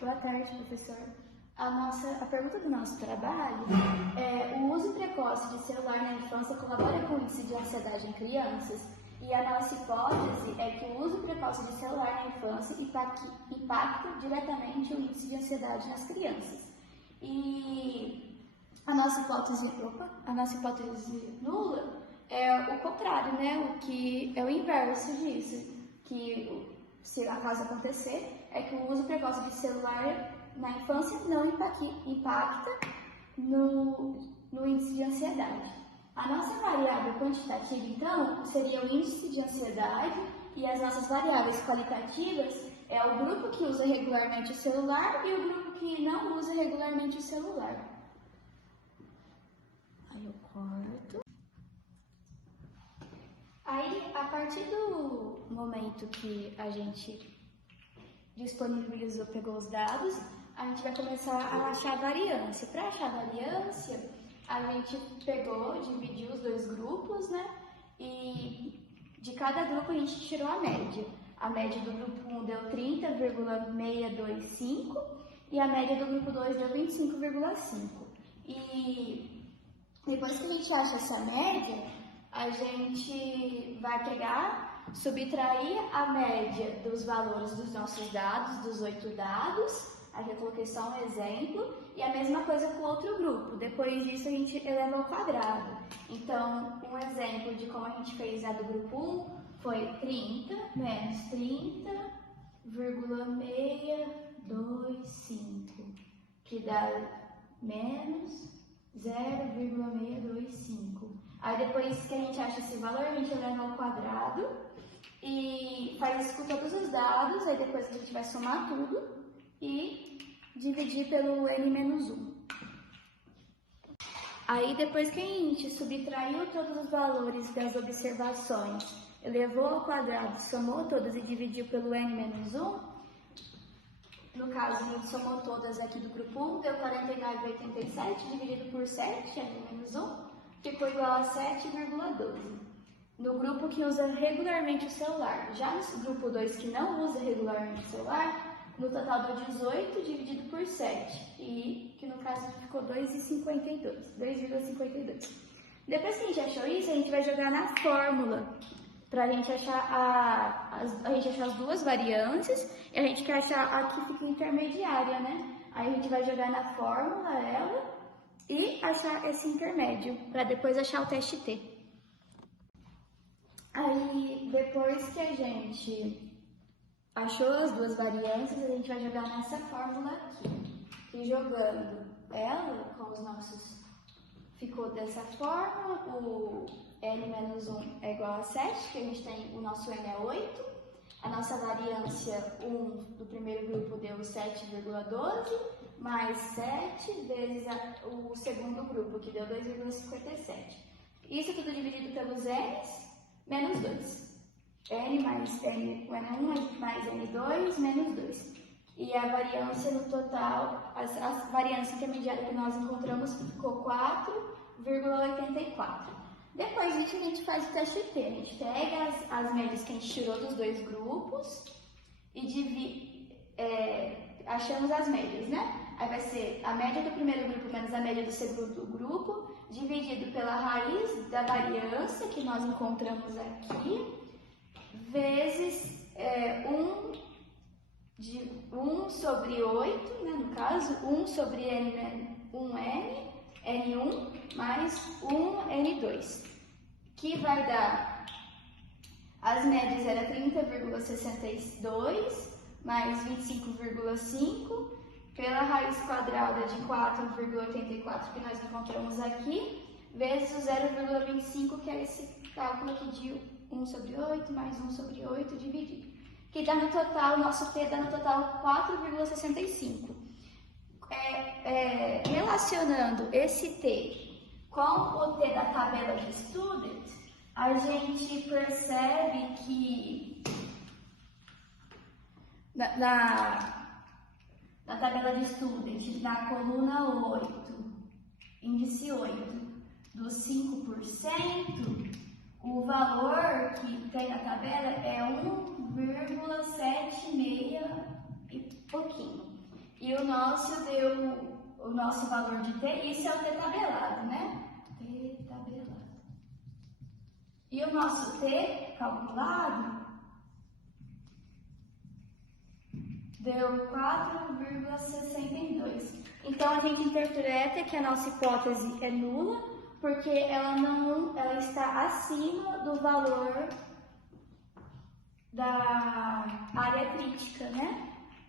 Boa tarde, professor. A pergunta do nosso trabalho é: o uso precoce de celular na infância colabora com o índice de ansiedade em crianças? E a nossa hipótese é que o uso precoce de celular na infância impacta diretamente o índice de ansiedade nas crianças. E a nossa hipótese nula é o contrário, né? O que é o inverso disso, que se acaso acontecer, é que o uso precoce de celular na infância não impacta no índice de ansiedade. A nossa variável quantitativa, então, seria o índice de ansiedade, e as nossas variáveis qualitativas é o grupo que usa regularmente o celular e o grupo que não usa regularmente o celular. Aí eu corto. Aí, a partir do momento que a gente disponibilizou, pegou os dados, a gente vai começar a achar a variância. Para achar a variância, a gente dividiu os dois grupos, né? E de cada grupo a gente tirou a média. A média do grupo 1 deu 30,625 e a média do grupo 2 deu 25,5. E depois que a gente acha essa média, a gente vai subtrair a média dos valores dos nossos dados, dos 8 dados. Aqui eu coloquei só um exemplo, e a mesma coisa com o outro grupo. Depois disso a gente eleva ao quadrado. Então, um exemplo de como a gente fez a do grupo 1 foi 30 menos 30,625, que dá menos 0,625. Aí depois que a gente acha esse valor, a gente eleva ao quadrado e faz isso com todos os dados. Aí depois a gente vai somar tudo e dividir pelo n-1. Aí depois que a gente subtraiu todos os valores das observações, elevou ao quadrado, somou todas e dividiu pelo n-1, no caso a gente somou todas aqui do grupo 1, deu 49,87 dividido por 7, n-1, ficou igual a 7,12. No grupo que usa regularmente o celular. Já no grupo 2 que não usa regularmente o celular, no total deu 18 dividido por 7, e que no caso ficou 2,52. Depois que a gente achou isso, a gente vai jogar na fórmula, para a gente achar as duas variâncias, e a gente quer achar a que fica intermediária, né? Aí a gente vai jogar na fórmula ela e achar esse intermédio, para depois achar o teste T. Aí, depois que a gente achou as duas variâncias, a gente vai jogar nessa fórmula aqui. E jogando ela com os nossos... Ficou dessa forma, o n-1 é igual a 7, que a gente tem, o nosso n é 8. A nossa variância 1 do primeiro grupo deu 7,12, mais 7 vezes o segundo grupo, que deu 2,57. Isso tudo dividido pelos n's, menos 2. N mais N, o N1 mais N2, menos 2. E a variância no total, a variância intermediária que nós encontramos ficou 4,84. Depois disso a gente faz o teste T. A gente pega as médias que a gente tirou dos dois grupos e achamos as médias, né? Aí vai ser a média do primeiro grupo menos a média do segundo grupo, dividido pela raiz da variância que nós encontramos aqui, vezes 1 sobre 8, né, no caso, 1 sobre n1 mais 1n2, que vai dar, as médias era 30,62 mais 25,5, pela raiz quadrada de 4,84 que nós encontramos aqui, vezes o 0,25, que é esse cálculo aqui de 1 sobre 8 mais 1 sobre 8 dividido, que dá no total, o nosso T dá no total 4,65. Relacionando esse T com o T da tabela de Student, a gente percebe que na tabela de Student, na coluna 8, índice 8, dos 5%, o valor que tem na tabela é 1,76 e pouquinho. E o nosso deu o nosso valor de t, isso é o t tabelado, né? T tabelado. E o nosso t calculado deu 4,62. Então a gente interpreta que a nossa hipótese é nula, porque ela está acima do valor da área crítica, né?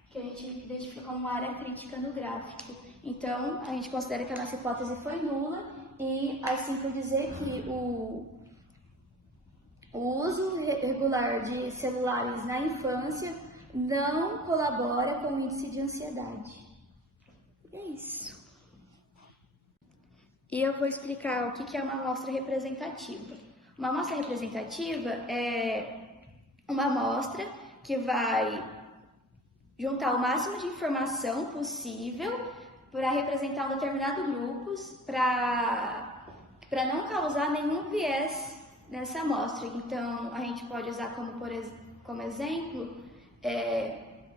Que a gente identifica como área crítica no gráfico. Então, a gente considera que a nossa hipótese foi nula e, assim por dizer, que o uso regular de celulares na infância não colabora com o índice de ansiedade. É isso. E eu vou explicar o que é uma amostra representativa. Uma amostra representativa é uma amostra que vai juntar o máximo de informação possível para representar um determinado grupo, para não causar nenhum viés nessa amostra. Então, a gente pode usar como exemplo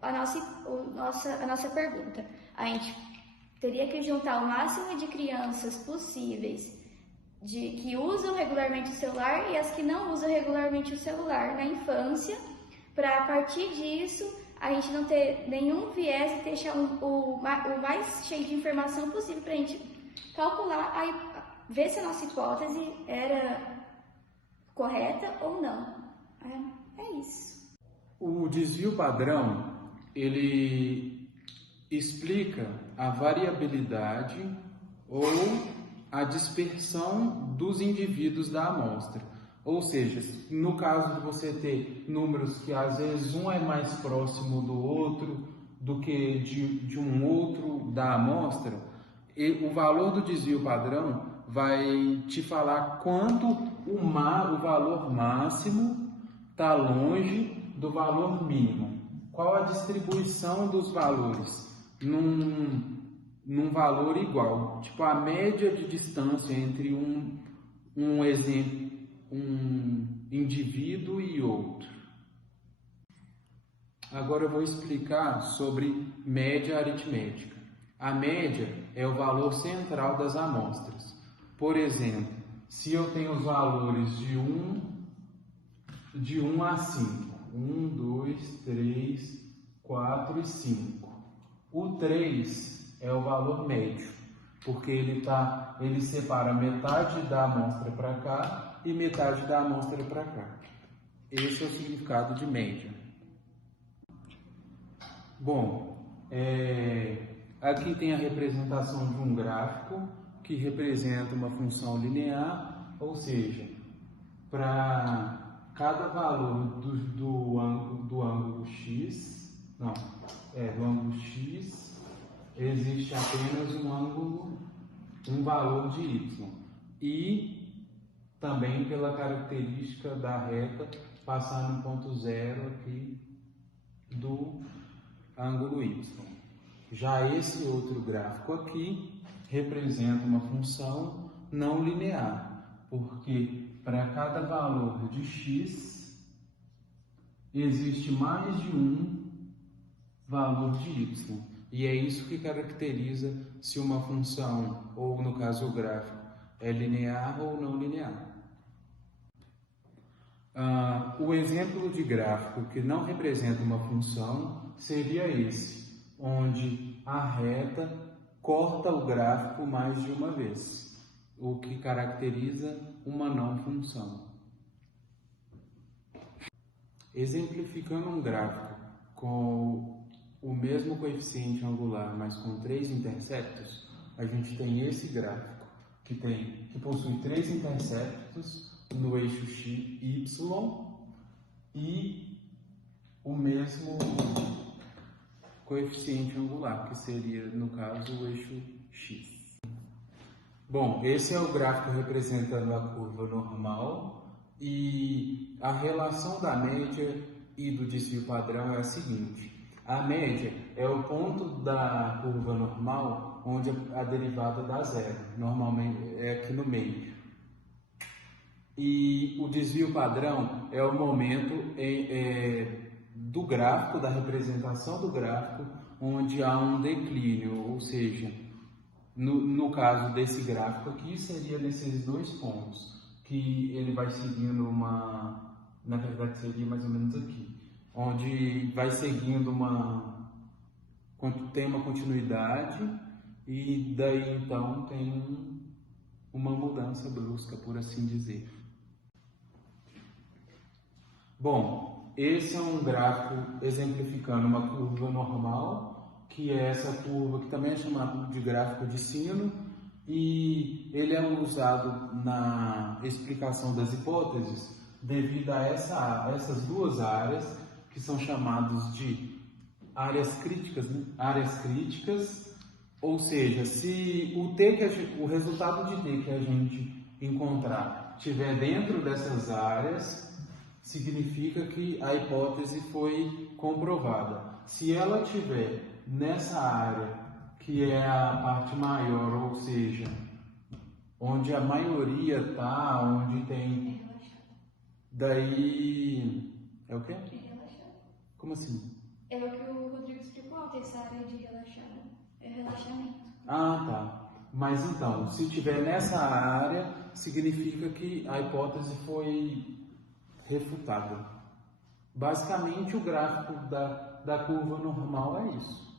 a nossa pergunta. A gente teria que juntar o máximo de crianças possíveis que usam regularmente o celular e as que não usam regularmente o celular na infância, para a partir disso a gente não ter nenhum viés e deixar o mais cheio de informação possível para a gente calcular, ver se a nossa hipótese era correta ou não. É isso. O desvio padrão, ele explica a variabilidade ou a dispersão dos indivíduos da amostra. Ou seja, no caso de você ter números que às vezes um é mais próximo do outro do que de um outro da amostra, o valor do desvio padrão vai te falar quanto o valor máximo está longe do valor mínimo. Qual a distribuição dos valores num valor igual? Tipo, a média de distância entre um indivíduo e outro. Agora eu vou explicar sobre média aritmética. A média é o valor central das amostras. Por exemplo, se eu tenho os valores de 1 a 5, 1, 2, 3, 4 e 5. O 3 é o valor médio, porque ele separa metade da amostra para cá e metade da amostra para cá. Esse é o significado de média. Bom, aqui tem a representação de um gráfico que representa uma função linear, ou seja, para cada valor do ângulo x, do ângulo x, existe apenas um valor de y. E também pela característica da reta passar no ponto zero aqui do ângulo y. Já esse outro gráfico aqui representa uma função não linear, porque para cada valor de x existe mais de um valor de y. E é isso que caracteriza se uma função, ou no caso o gráfico, é linear ou não linear. O exemplo de gráfico que não representa uma função seria esse, onde a reta corta o gráfico mais de uma vez, o que caracteriza uma não função. Exemplificando um gráfico com o mesmo coeficiente angular, mas com 3 interceptos, a gente tem esse gráfico que possui 3 interceptos no eixo y e o mesmo coeficiente angular, que seria, no caso, o eixo x. Bom, esse é o gráfico representando a curva normal e a relação da média e do desvio padrão é a seguinte. A média é o ponto da curva normal onde a derivada dá zero, normalmente é aqui no meio. E o desvio padrão é o momento do gráfico, da representação do gráfico, onde há um declínio, ou seja, no caso desse gráfico aqui, seria nesses dois pontos, que ele vai seguindo na verdade seria mais ou menos aqui, onde vai seguindo tem uma continuidade e daí então tem uma mudança brusca, por assim dizer. Bom, esse é um gráfico exemplificando uma curva normal, que é essa curva que também é chamada de gráfico de sino, e ele é usado na explicação das hipóteses devido a essas duas áreas, que são chamadas de áreas críticas, né? Áreas críticas, ou seja, se o resultado de T que a gente encontrar estiver dentro dessas áreas, significa que a hipótese foi comprovada. Se ela estiver nessa área, que é a parte maior, ou seja, onde a maioria está, onde tem... Daí... É o quê? É relaxado. Como assim? É o que o Rodrigo explicou, essa área de relaxado. É relaxamento. Ah, tá. Mas então, se estiver nessa área, significa que a hipótese foi refutada. Basicamente, o gráfico da curva normal é isso.